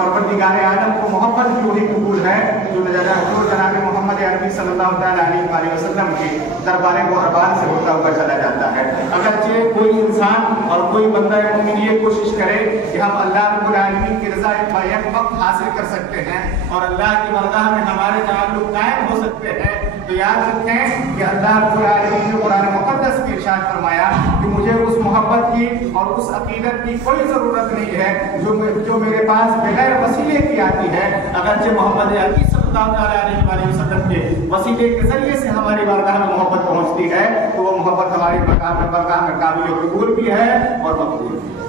परवरदिगार आलम को मोहब्बत भी वही कबूल है जो जनाब मोहम्मद अरबी सल्लल्लाहु अलैहि वसल्लम के दरबार मुहर्रबान से होता हुआ चला जाता है। अगरचे कोई इंसान और कोई बंदा मोमिन ये कोशिश करे कि हम अल्लाह रब्बुल आलमीन की रज़ा एक वक्त हासिल कर सकते हैं और अल्लाह की मरज़ा में हमारे ताल्लुक कायम हो सकते हैं, तो याद रखें कि अल्लाह रब्बुल आलमीन ने कुरान मुक़द्दस में इरशाद फरमाया कि मुझे उस मोहब्बत की और उस अकीदत की कोई ज़रूरत नहीं है जो मेरे पास बगैर वसीले की आती है। अगरचे मोहम्मद अरबी सल्लल्लाहु अलैहि वसल्लम के वसीले के जरिए से हमारी बारगाह में मोहब्बत पहुंचती है, तो वो मोहब्बत हमारी बारगाह में काबिल कबूल भी है और मकबूल भी है,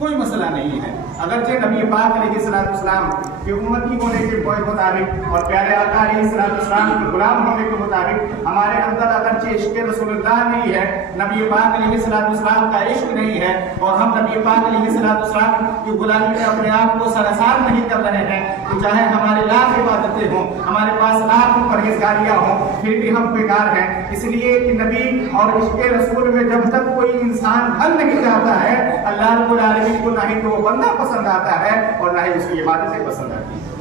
कोई मसला नहीं है। अगरचे नबी पाक अलैहिस्सलाम के उम्मती होने के मुताबिक और प्यारे आका अलैहिस्सलाम के गुलाम होने के मुताबिक हमारे अंदर अगरचे इश्क़ रसूलुल्लाह नहीं है, नबी पाक अलैहिस्सलाम का इश्क नहीं है और हम नबी पाक अलैहिस्सलाम की गुलामी में अपने आप को सरसार नहीं कर रहे हैं, तो चाहे हमारे लाख इबादतें हों, हमारे पास लाख परहेज़गारियाँ हों, फिर भी हम बेकार हैं। इसलिए कि नबी और इश्क़ रसूल में जब तक कोई इंसान ढल नहीं जाता है, अल्लाह रब्बुल आलमीन को ना ही तो वो बंदा पसंद आता है और ना ही उसकी इबादतें पसंद आती है।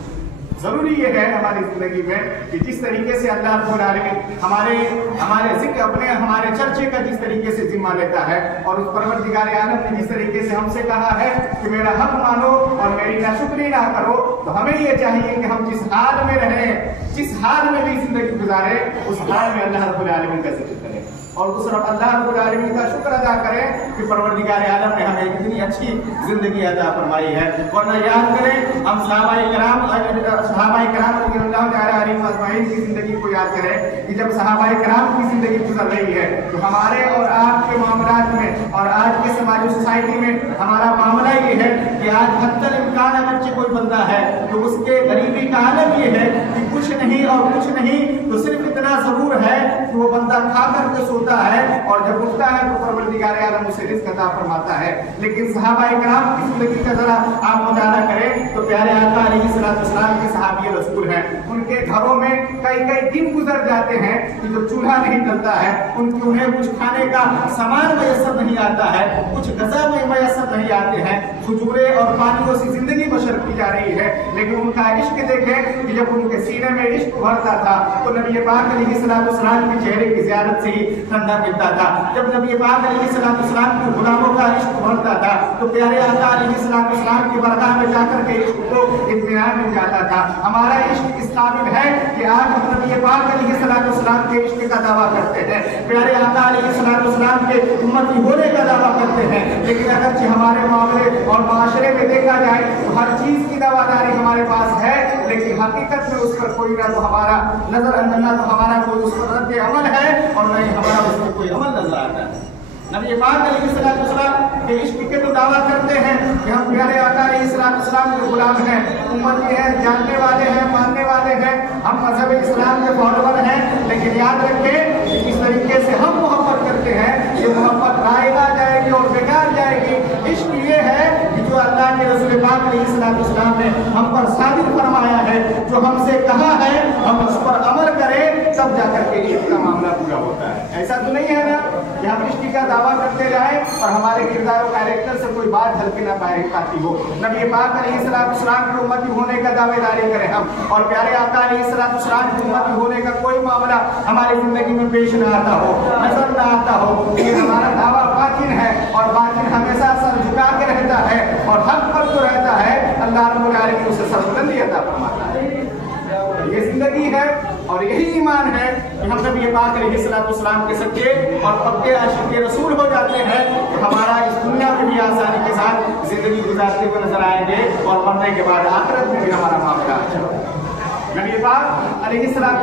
जरूरी ये है हमारी जिंदगी में कि जिस तरीके से अल्लाह रब्बुल आलमीन हमारे जिक्र अपने हमारे चर्चे का जिस तरीके से जिम्मा लेता है और उस परवरदिगार आलम ने जिस तरीके से हमसे कहा है कि मेरा हक मानो और मेरी नाशुक्री ना करो, तो हमें ये चाहिए कि हम जिस हाल में रहें, जिस हाल में भी जिंदगी गुजारे, उस हाल में अल्लाह रब्बुल आलमीन का जिक्र करें और उस अल्लाह रब्बुल आलमीन का शुक्र अदा करें कि परवरदिगार आलम ने हमें इतनी अच्छी जिंदगी अता फरमाई है। वरना याद करें, हम सहाबाए किराम रज़ियल्लाहु तआला अन्हुम अजमाइन की जिंदगी को याद करें कि जब सहाबाए किराम की जिंदगी गुजर रही है तो हमारे और आपके मामलात में और आज के समाजी सोसाइटी में हमारा मामला ये है कि आज हत्तल इम्कान अगरचे कोई बंदा है तो उसके गरीबी का आलम ये है कि कुछ नहीं और कुछ नहीं तो सिर्फ इतना जरूर है कि वो बंदा खा करके सोता है और जब उठता है तो परवरदिगार आलम उसे रिज़्क़ अता फरमाता है। लेकिन सहाबाए किराम की जिंदगी का जरा आप मुताला करें तो प्यारे आका अलैहिस्सलाम के सहाबी रसूल हैं, उनके घरों में कई दिन गुजर जाते हैं कि जो चूल्हा नहीं जलता है, उन्हें कुछ खाने का सामान मयसर नहीं आता है, कुछ गज़ा मयसर नहीं आते हैं, खजूरे और पानियों से जिंदगी बशर की जा रही है। लेकिन उनका इश्क देखें कि जब उनके सीने में इश्क भरता था तो नबी पाक अलैहिस्सलाम के चेहरे की ज़ियारत से ही ठंडा मिलता था। जब नबी पाक अलैहिस्सलाम के गुलामों का इश्क भरता था तो प्यारे आका अलैहिस्सलाम की बरगाह में जाकर के इश्क को इत्मीनान मिल जाता था। हमारा इश्क इस काबिल है कि आज हम नबी पाक अलैहिस्सलाम के इश्क का दावा करते हैं, प्यारे आका अलैहिस्सलाम के उम्मती होने का दावा करते हैं, लेकिन अगरचे हमारे मामले और माशरे में देखा जाए तो हर चीज की दावादारी हमारे पास है, लेकिन हकीकत में उस पर कोई ना तो हमारा कोई उस पर रद्द अमल है और न ही हमारा उस पर कोई अमल नजर आता है। नबी पाक अलैहिस्सलाम के इश्क के तो दावा करते हैं कि हम प्यारे आका अलैहिस्सलाम के गुलाम हैं, उम्मती हैं, जानने वाले हैं, मानने वाले हैं, हम मजहब इस्लाम के फॉलोवर हैं, लेकिन याद रखें कि इस तरीके से हम मोहब्बत करते हैं, ये मोहब्बत रायगा जाएगी और बेकार जाएगी। इश्क ये है कि जो अल्लाह के रसूल पाक अलैहिस्सलाम ने हम पर साबित फरमाया है, जो हमसे कहा है हम उस पर अमल करें, तब जाकर के इश्क का मामला पूरा होता है। ऐसा तो नहीं है ना कि हम इश्क का दावा करते जाए और हमारे किरदार और कैरेक्टर से कोई बात हल्की ना पाती हो। नबी पाक अलैहिस्सलाम की उम्मती होने का दावेदारी करें हम और प्यारे आका अलैहिस्सलाम की उम्मती होने का कोई मामला हमारी जिंदगी में पेश ना आता हो, नजर ना आता हो, ये हमारा दावा बातिन है और बातिन हमेशा सर झुका के रहता है और हक पर जो रहता है अल्लाह रब्बुल आलमीन उसे सरबुलंदी अता फरमाता है। ये जिंदगी है और यही ईमान है कि हम नबी पाक अलैहिस्सलाम के सच्चे और पक्के आशिक रसूल हो जाते हैं, तो हमारा इस दुनिया में भी आसानी के साथ जिंदगी गुजारते हुए नजर आएंगे और मरने के बाद आखिरत में भी हमारा मामला अच्छा होगा। नबी पाक अलैहिस्सलाम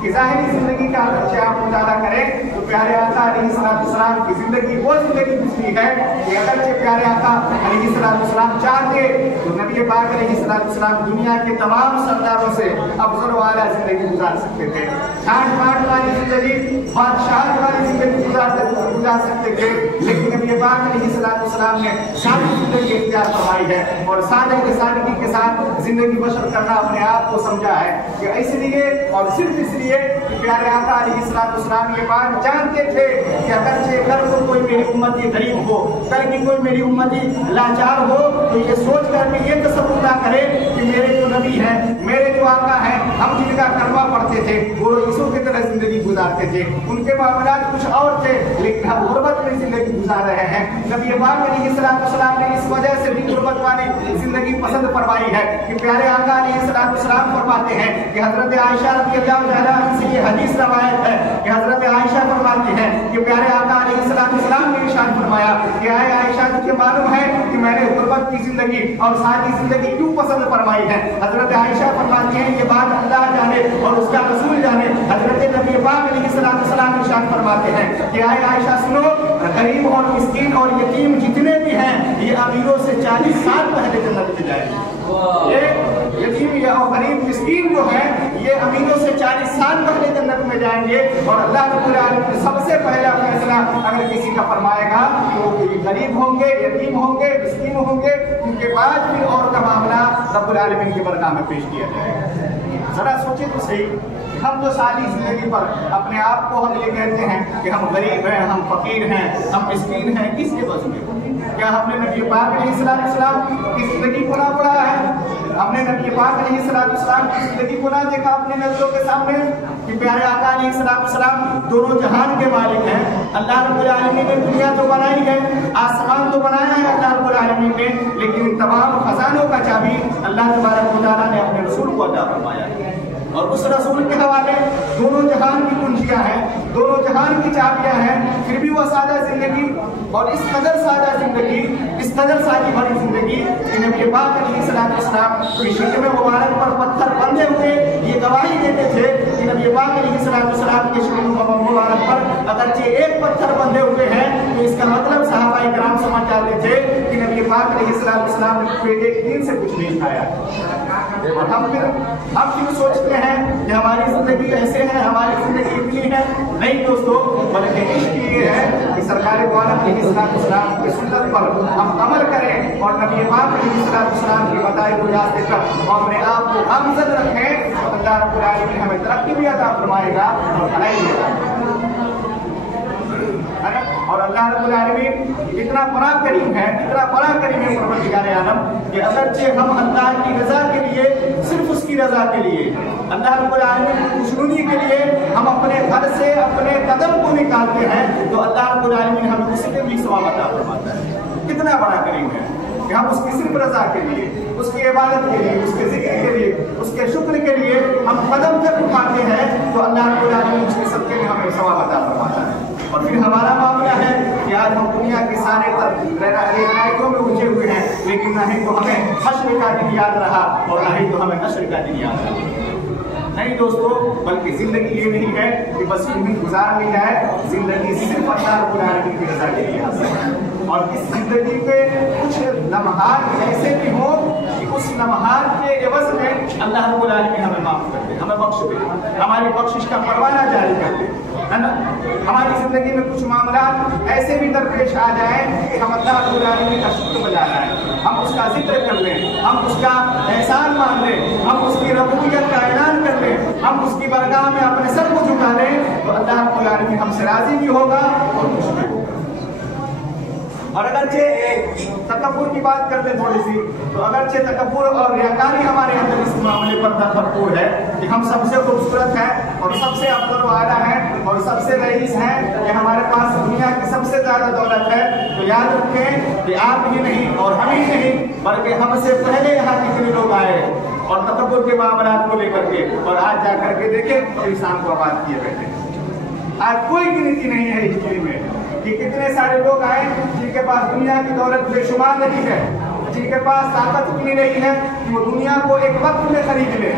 की ज़ाहिरी जिंदगी का अगर आप मुताला करें तो प्यारे आका अलैहिस्सलाम की जिंदगी वो जिंदगी गुजरी है कि अगरचे प्यारे आका अलैहिस्सलाम चाहते तो नबी पाक अलैहिस्सलाम दुनिया के तमाम सरदारों से अफजल वाला जिंदगी गुजार सकते थे, ठाट बाट वाली जिंदगी, बादशाह वाली जिंदगी गुजार सकते थे, लेकिन नबी पाक अलैहिस्सलाम ने सादी जिंदगी इख्तियार फरमाई है और सादगी के साथ जिंदगी बशर करना अपने आप को समझा है कि इसलिए और सिर्फ इसलिए कि प्यारे आका अलैहिस्सलाम ये बात जानते थे कि अगर कल को कोई मेरी उम्मती गरीब हो, कल की कोई मेरी उम्मती लाचार हो, तो ये सोच करके ये तसव्वुर ना करे कि मेरे जो नबी हैं, मेरे जो आका हैं, हम जिनका कलमा पढ़ते थे वो रईसों की तरह जिंदगी गुजारते थे, उनके मामलात कुछ और थे, लेकिन हम गुर्बत में जिंदगी गुजार रहे हैं। नबी पाक अलैहिस्सलाम ने इस वजह से भी गुर्बत वाली जिंदगी पसंद फरमाई है कि प्यारे आका अलैहिस्सलाम फरमाते हैं कि हजरत आयशा रज़ियल्लाहु तआला अन्हा से ये हदीस रवायत है कि हजरत आयशा फरमाती हैं कि प्यारे आका अलैहिस्सलाम ने इरशाद फरमाया कि आए आयशा तुझे मालूम है कि मैंने गुर्बत की जिंदगी और सादी जिंदगी क्यों पसंद फरमाई है। हजरत आयशा फरमाती हैं ये बात अल्लाह जाने और उसका रसूल जाने। हजरत नबी पाक अलैहिस्सलाम इरशाद फरमाते हैं कि आए आयशा सुनो, गरीब और मिस्कीन और यतीम जितने भी हैं ये अमीरों से 40 साल पहले जन्नत में जाएंगे। ये यतीम या गरीब मिस्कीन जो है ये अमीरों से 40 साल पहले जन्नत में जाएंगे। और अल्लाह रब्बुल आलमीन सबसे पहला फैसला अगर किसी का फरमाएगा तो ये गरीब होंगे, यतीम होंगे, मिस्कीन होंगे, उनके बाद फिर और का मामला रब्बुल आलमीन के बरगाह में पेश किया जाएगा। जरा सोचिए तो सही, हम तो सारी जिंदगी पर अपने आप को हम ये कहते हैं कि हम गरीब हैं, हम फकीर हैं, हम मिस्कीन हैं, किसके वजह में? क्या हमने नबी पाक अलैहिस्सलाम की जिंदगी को ना पढ़ा है? हमने नबी पाक अलैहिस्सलाम की जिंदगी को ना देखा अपने नजरों के सामने कि प्यारे आका अलैहिस्सलाम दोनों जहान के मालिक हैं। अल्लाह रब्बुल आलमीन ने दुनिया तो बनाई है, आसमान तो बनाया है अल्लाह रब्बुल आलमीन ने, लेकिन इन तमाम खजानों का चाबी अल्लाह तबारक व तआला ने अपने रसूल को अता फरमाया है। और उस रसूल के हवाले दोनों जहान की कुंजियां हैं, दोनों जहान की चाबियां हैं, फिर भी वो सादा जिंदगी और इस कदर सादा जिंदगी, इस कदर सादी भरी जिंदगी कि नबी पाक अलैहिस्सलाम की शिकम मुबारक पर पत्थर बंधे हुए ये गवाही देते थे कि नबी पाक अलैहिस्सलाम के शिकम मुबारक पर अगरचे एक पत्थर बंधे हुए हैं तो इसका मतलब सहाबाए किराम समझ जाते थे कि नबी पाक अलैहिस्सलाम ने पेट एक दिन से कुछ नहीं खाया। और हम क्यों सोचते हैं कि हमारी जिंदगी ऐसे है, हमारी जिंदगी इतनी है? नहीं दोस्तों, बल्कि इश्क ये है कि सरकार दो आलम अलैहिस्सलाम की सुन्नत पर हम अमल करें और नबी पाक अलैहिस्सलाम की बताई हुई रास्ते पर अपने आप को गामजद रखें तो अल्लाह रब्बुल आलमीन हमें तरक्की भी अता फरमाएगा और भलाई भी अता फरमाएगा। और अल्लाह रब्बुल आलमीन इतना बड़ा करीम है, इतना बड़ा करीम है परवरदिगार आलम कि अगरचे हम अल्लाह की रजा के लिए, सिर्फ उसकी रजा के लिए, अल्लाह रब्बुल आलमीन की खुशनुदी के लिए हम अपने घर से अपने कदम को निकालते हैं तो अल्लाह रब्बुल आलमीन हमें उससे भी सवाब अता फरमाता है। कितना बड़ा करीम है कि हम उसकी सिर्फ रजा के लिए, उसकी इबादत के लिए, उसके जिक्र के लिए, उसके शुक्र के लिए हम कदम तक उठाते हैं तो अल्लाह रब्बुल आलमीन उसके सबके लिए हमें सवाब अता फरमाता है। और फिर हमारा मामला है कि आज हम दुनिया के सारे रायतों में उलझे हुए हैं, लेकिन न ही तो हमें हश्र का दिन याद रहा और न ही तो हमें नश्र का दिन याद रहा। नहीं दोस्तों, बल्कि जिंदगी ये नहीं है कि बस यूं ही गुजार ली जाए, जिंदगी सिर्फ अल्लाह रब्बुल आलमीन की रजा के लिए है। और इस जिंदगी पे कुछ लम्हात ऐसे भी हो कि उस लम्हात के एवज में अल्लाह रब्बुल आलमीन हमें माफ कर दे, हमें बख्श दे, हमारी बख्शिश का परवाना जारी कर दे, है ना। हमारी जिंदगी में कुछ मामला ऐसे भी दरपेश आ जाए कि हम अल्लाह रब्बुल आलमीन का शुक्र बजा रहे हैं, हम उसका जिक्र कर लें, हम उसका एहसान मान लें, हम उसकी रबूबियत का ऐलान कर लें, हम उसकी बरगाह में अपने सर को झुका लें तो अल्लाह रब्बुल आलमीन हमसे राजी भी होगा और खुश भी होगा। और अगरचे तकब्बुर की बात कर ले थोड़ी सी, तो अगरचे तकब्बुर और रियाकारी हमारे अंदर इस मामले पर भरपूर है कि हम सबसे खूबसूरत हैं और सबसे अफजल आला हैं और सबसे रईस हैं, कि हमारे पास दुनिया की सबसे ज्यादा दौलत है। तो याद रखें कि आप ही नहीं और हम ही नहीं बल्कि हमसे पहले यहाँ कितने लोग आए और तकब्बुर के मामलात को लेकर के, और आज जा करके देखें तो इंसान को आबाद किए बैठे। आज कोई गिनती नहीं है हिस्ट्री में कि कितने सारे लोग आए जिनके पास दुनिया की दौलत बेशुमार नहीं है, जिनके पास ताकत इतनी नहीं है कि वो दुनिया को एक वक्त में खरीद ले,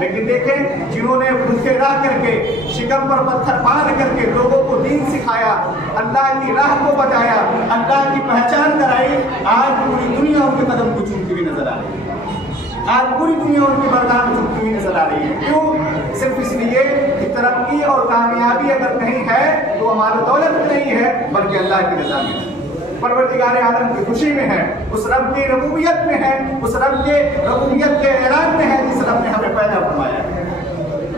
लेकिन देखें जिन्होंने भूखे रह करके, शिकम पर पत्थर बांध करके लोगों को दीन सिखाया, अल्लाह की राह को बताया, अल्लाह की पहचान कराई, आज पूरी दुनिया उनके कदम को चूमती हुई नजर आ रही है। आज पूरी दुनिया उनकी बरगाह में झुकती हुई नजर आ रही है। क्यों? सिर्फ इसलिए कि तरक्की और कामयाबी अगर कहीं है तो हमारा दौलत में नहीं है बल्कि अल्लाह की रजा में। परवरदिगार आलम की खुशी में है, उस रब की रबूबियत में है, उस रब के रबूबियत के ऐलान में है जिस रब ने हमें पैदा फरमाया है।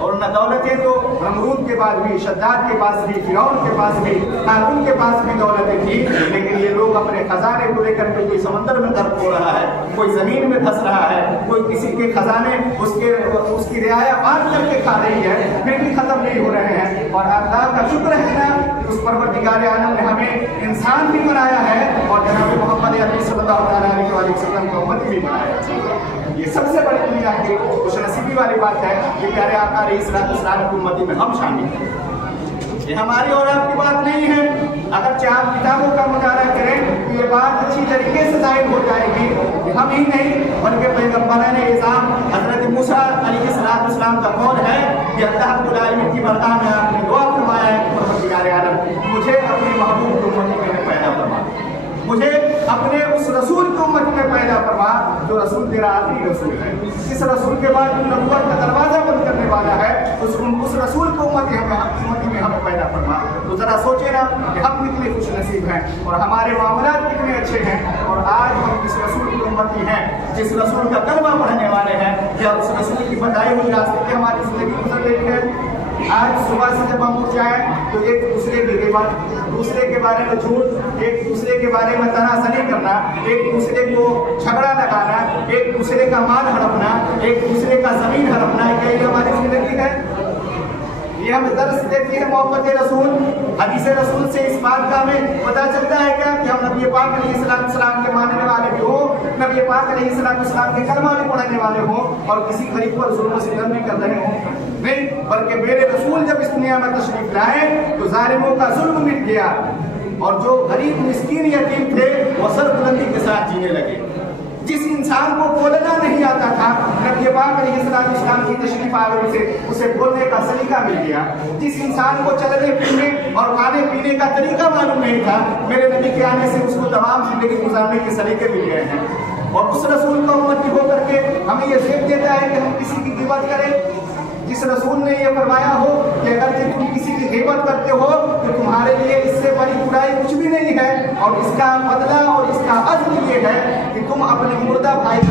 और न दौलतें तो नमरूद के पास भी, शद्दाद के पास भी, फिरौन के पास भी, कारून के पास भी दौलतें थी, लेकिन ये लोग अपने खजाने को लेकर के कोई समंदर में गर्क हो रहा है, कोई जमीन में धंस रहा है, कोई किसी के खजाने उसकी रियाया बांध करके खा रही है, फिर भी खत्म नहीं हो रहे हैं। और अल्लाह का शुक्र है ना, उस परवरदिगार आलम ने हमें इंसान भी बनाया है और जनाब मोहम्मद अरबी सल्लल्लाहु अलैहि वसल्लम को उम्मती भी बनाया। ये सबसे बड़ी दुनिया की खुशनसीबी वाली बात है कि प्यारे आका अलैहिस्सलाम की उम्मती में हम शामिल हैं। ये हमारी और आपकी बात नहीं है। अगर आप किताबों का मुताला करें तो ये बात अच्छी तरीके से जाहिर हो जाएगी कि हम ही नहीं बल्कि पैगम्बराने निज़ाम हज़रत मूसा अलैहिस्सलाम का कौल है कि अल्लाह रब्बुल आलमीन की बरगाह में आपने दुआ फरमाया है परवरदिगार आलम मुझे अपनी महबूब की उम्मत में पैदा फरमा, मुझे अपने उस रसूल की उम्मत में पैदा फरमा जो रसूल तेरा आखिरी रसूल है, इस रसूल के बाद जो नबूवत का दरवाजा बंद करने वाला है उस रसूल की उम्मत में हमें पैदा फरमा। तो जरा सोचे ना कि हम कितने खुश नसीब हैं और हमारे मामलात कितने अच्छे हैं और आज हम इस रसूल की उम्मती हैं, जिस रसूल का कलमा पढ़ने वाले हैं, या उस रसूल की बताई हुई रास्ते की हमारी जिंदगी गुजर रही है। आज सुबह से जब हम उठ जाए तो एक दूसरे की गिबत, दूसरे के बारे में झूठ, एक दूसरे के बारे में तनाज़नी करना, एक दूसरे को झगड़ा लगाना, एक दूसरे का माल हड़पना, एक दूसरे का जमीन हड़पना, क्या ये हमारी जिंदगी है? ये हमें दर्स देती है मोहब्बत रसूल। हदीस रसूल से इस बात का हमें पता चलता है क्या कि हम नबी पाक अलैहिस्सलाम के मानने वाले भी हो, नबी पाक अलैहिस्सलाम के कलमा भी पढ़ने वाले हो और किसी गरीब पर जुल्म और सितम भी कर रहे हो? नहीं, बल्कि मेरे रसूल जब इस दुनिया में तशरीफ लाए तो जालिमों का जुल्म मिट गया और जो गरीब मिस्कीन यतीम थे वो सरबुलंदी के साथ जीने लगे। जिस इंसान को बोलना नहीं आता था नबी पाक अलैहिस्सलाम की तशरीफ आवर से उसे बोलने का सलीका मिल गया। जिस इंसान को चलने फिरने और खाने पीने का तरीका मालूम नहीं था, मेरे नबी के आने से उसको तमाम जिंदगी गुजारने के सलीके मिल गए हैं। और उस रसूल का उम्मती होकर के हमें ये ज़ेब देता है कि हम किसी की गिबत करें। जिस रसूल ने ये फरमाया हो कि अगर तुम किसी की गिबत करते हो तो तुम्हारे लिए इससे बड़ी बुराई कुछ भी नहीं है और इसका बदला और इसका अज़्र ये है कि तुम अपने मुर्दा भाई